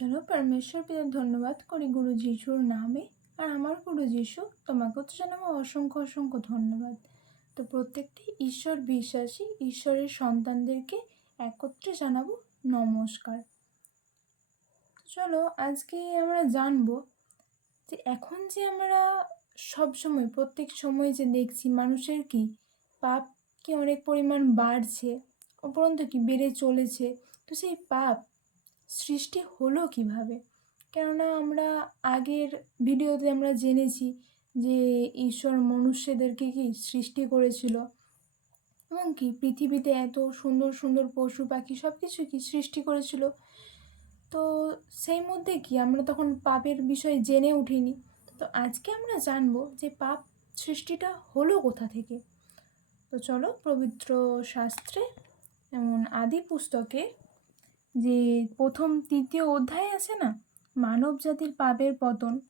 চলো পরমেশ্বর পিতা ধন্যবাদ করি গুরু যিশুর নামে। আর আমার গুরু যিশু, তোমাকেও তো জানাব অসংখ্য অসংখ্য ধন্যবাদ। তো প্রত্যেকটি ঈশ্বর বিশ্বাসী, ঈশ্বরের সন্তানদেরকে একত্রে জানাব নমস্কার। চলো, আজকে আমরা জানব যে এখন যে আমরা সব সময়, প্রত্যেক সময় যে দেখছি মানুষের কি, পাপ কি অনেক পরিমাণ বাড়ছে, উপরন্তু কি বেড়ে চলেছে, তো সেই পাপ সৃষ্টি হলো কীভাবে? কেননা আমরা আগের ভিডিওতে আমরা জেনেছি যে ঈশ্বর মনুষ্যদেরকে কি সৃষ্টি করেছিল এবং কি পৃথিবীতে এত সুন্দর সুন্দর পশু পাখি সব কিছু কি সৃষ্টি করেছিল। তো সেই মধ্যে কি আমরা তখন পাপের বিষয়ে জেনে উঠিনি। তো আজকে আমরা জানব যে পাপ সৃষ্টিটা হলো কোথা থেকে। তো চলো পবিত্র শাস্ত্রে এমন আদি পুস্তকে যে প্রথম তৃতীয় অধ্যায় আছে না? মানব জাতির পাপের পতন।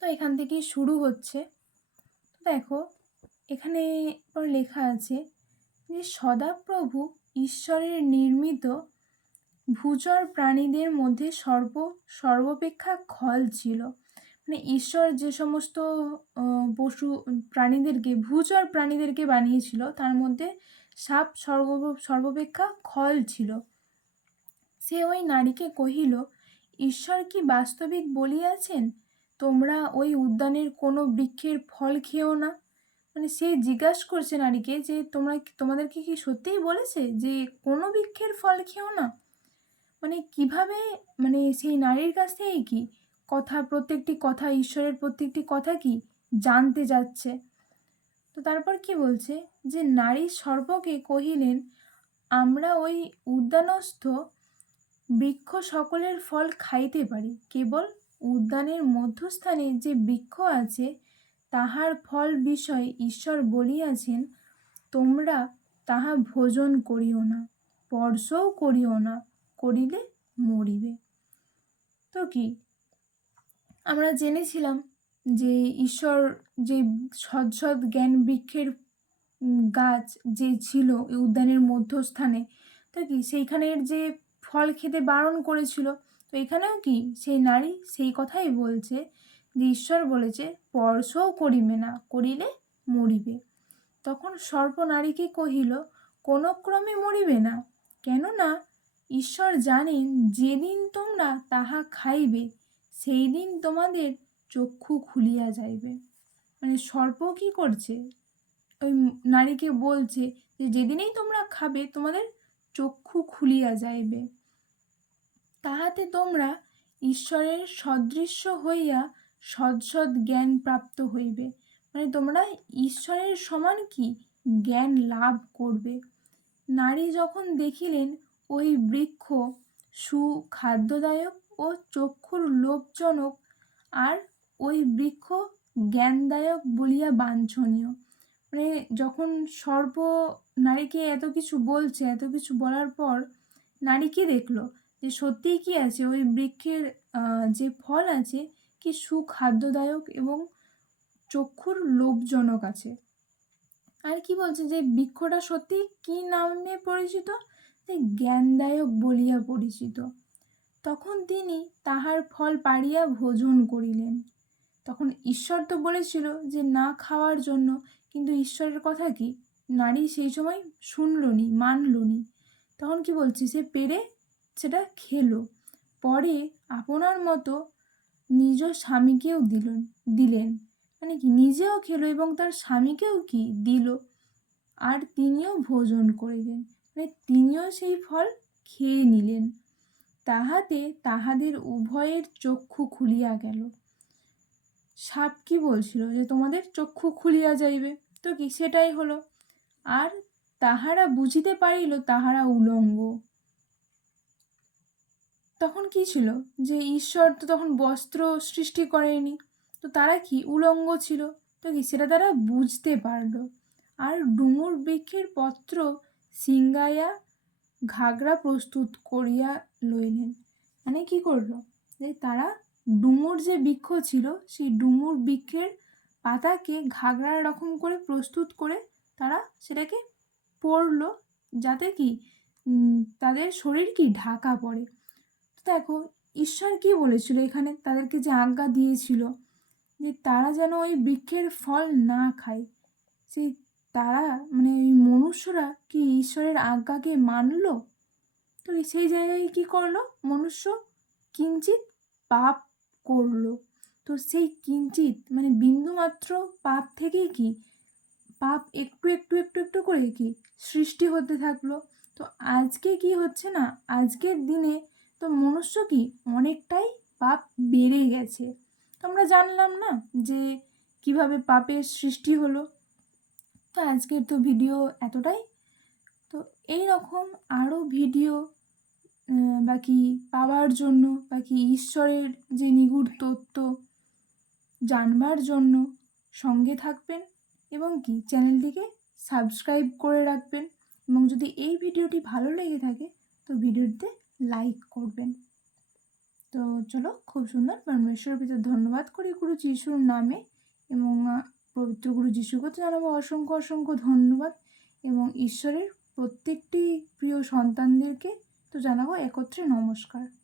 তো এখান থেকেই শুরু হচ্ছে। তো দেখো, এখানে লেখা আছে যে সদাপ্রভু ঈশ্বরের নির্মিত ভূচর প্রাণীদের মধ্যে সর্ব, সর্বাপেক্ষা খল ছিল। মানে ঈশ্বর যে সমস্ত পশু, প্রাণীদেরকে, ভূচর প্রাণীদেরকে বানিয়েছিল, তার মধ্যে সাপ সর্ব, সর্বাপেক্ষা খল ছিল। সে ওই নারীকে কহিল, ঈশ্বর কি বাস্তবিক বলিয়াছেন? তোমরা ওই উদ্যানের কোনো বৃক্ষের ফল খেও না? মানে সে জিজ্ঞাসা করছে নারীকে যে, তোমরা তোমাদেরকে কি সত্যিই বলেছে যে, কোনো বৃক্ষের ফল খেও না? মানে কীভাবে মানে সেই নারীর কাছ থেকেই কি? কথা, প্রত্যেকটি কথা, ঈশ্বরের প্রত্যেকটি কথা কি জানতে যাচ্ছে? তো তারপর কি বলছে? যে, নারী সর্বকে কহিলেন, আমরা ওই উদ্যানস্থ বৃক্ষ সকলের ফল খাইতে পারি। কেবল উদ্যানের মধ্যস্থানে যে বৃক্ষ আছে, তাহার ফল বিষয়ে ঈশ্বর বলিয়াছেন, তোমরা তাহা ভোজন করিও না, স্পর্শও করিও না, করিলে মরিবে। তো কি? আমরা জেনেছিলাম যে ঈশ্বর যে সৎ সৎ জ্ঞান বৃক্ষের গাছ যে ছিল উদ্যানের মধ্যস্থানে, তো কি সেইখানের যে ফল খেতে বারণ করেছিল। তো এখানেও কি সেই নারী সেই কথাই বলছে? যে ঈশ্বর বলেছে স্পর্শও করিবে না, করিলে মরিবে। তখন সর্প নারীকে কহিল, কোনো ক্রমে মরিবে না। কেননা ঈশ্বর জানেন, যেদিন তোমরা তাহা খাইবে সেই দিন তোমাদের চক্ষু খুলিয়া যাইবে। মানে সর্প কি করছে? ওই নারীকে বলছে যে, যেদিনেই তোমরা খাবে, তোমাদের চক্ষু খুলিয়া যাইবে। তাহাতে তোমরা ঈশ্বরের সদৃশ্য হইয়া সৎসৎ জ্ঞান প্রাপ্ত হইবে। মানে তোমরা ঈশ্বরের সমান কি? জ্ঞান লাভ করবে। নারী যখন দেখিলেন, ওই বৃক্ষ সুখাদ্যদায়ক ও চক্ষুর লোভজনক, আর ওই বৃক্ষ জ্ঞানদায়ক বলিয়া বাঞ্ছনীয়। মানে যখন সর্ব নারীকে এত কিছু বলছে, এত কিছু বলার পর নারী কি দেখল? যে সত্যিই কি আছে? ওই বৃক্ষের যে ফল আছে, কি সুখাদ্যদায়ক এবং চক্ষুর লোভজনক আছে? আর কি বলছে যে বৃক্ষটা সত্যি কি নামে পরিচিত? যে জ্ঞানদায়ক বলিয়া পরিচিত। তখন তিনি তাহার ফল পাড়িয়া ভোজন করিলেন। তখন ঈশ্বর তো বলেছিল যে না খাওয়ার জন্য, কিন্তু ঈশ্বরের কথা কি? নারী সেই সময় শুনল নি মানল নি তখন কি বলছে? সে পেরে সেটা খেলো। পরে আপনার মতো নিজ স্বামীকেও দিল দিলেন। মানে কি, নিজেও খেলো এবং তার স্বামীকেও কি, দিল। আর তিনিও ভোজন করিলেন মানে তিনিও সেই ফল খেয়ে নিলেন। তাহাতে তাহাদের উভয়ের চক্ষু খুলিয়া গেল। সাপ কি বলছিল যে, তোমাদের চক্ষু খুলিয়া যাইবে। তো কি, সেটাই হলো। আর তাহারা বুঝিতে পারিল তাহারা উলঙ্গ। তখন কি ছিল? যে ঈশ্বর তো তখন বস্ত্র সৃষ্টি করেনি। তো তারা কি? উলঙ্গ ছিল। তো কি? সেটা তারা বুঝতে পারল। আর ডুমুর বৃক্ষের পত্র সিঙ্গাইয়া ঘাগরা প্রস্তুত করিয়া লইলেন। মানে কি করল? যে তারা ডুমুর যে বৃক্ষ ছিল, সেই ডুমুর বৃক্ষের পাতাকে ঘাগরা রকম করে প্রস্তুত করে তারা সেটাকে পরলো। যাতে কি? তাদের শরীর কি ঢাকা পড়ে। দেখো, ঈশ্বর কী বলেছিল? এখানে তাদেরকে যে আজ্ঞা দিয়েছিল যে তারা যেন ওই বৃক্ষের ফল না খায়। সেই তারা মানে ওই মনুষ্যরা কি ঈশ্বরের আজ্ঞাকে মানলো? তো সেই জায়গায় কী করল? মনুষ্য কিঞ্চিত পাপ করল। তো সেই কিঞ্চিত মানে বিন্দুমাত্র পাপ থেকেই কি? পাপ একটু একটু একটু একটু করে কি সৃষ্টি হতে থাকল। তো আজকে কি হচ্ছে না? আজকের দিনে তো মনুষ্য কি অনেকটাই পাপ বেড়ে গেছে? তো আমরা জানলাম না যে কীভাবে পাপের সৃষ্টি হলো? তো আজকের তো ভিডিও এতটাই। তো এই রকম আরও ভিডিও বাকি পাওয়ার জন্য বাকি ঈশ্বরের যে নিগুড় তত্ত্ব জানবার জন্য সঙ্গে থাকবেন এবং কি চ্যানেলটিকে সাবস্ক্রাইব করে রাখবেন। এবং যদি এই ভিডিওটি ভালো লেগে থাকে, তো ভিডিওটিতে লাইক করবেন। তো চলো, খুব সুন্দর। পরমেশ্বর পিতা, ধন্যবাদ করি গুরু যিশুর নামে এবং পবিত্র গুরু যিশুকে তো জানাব, অসংখ্য অসংখ্য ধন্যবাদ এবং ঈশ্বরের প্রত্যেকটি প্রিয় সন্তানদেরকে তো জানাব একত্রে নমস্কার।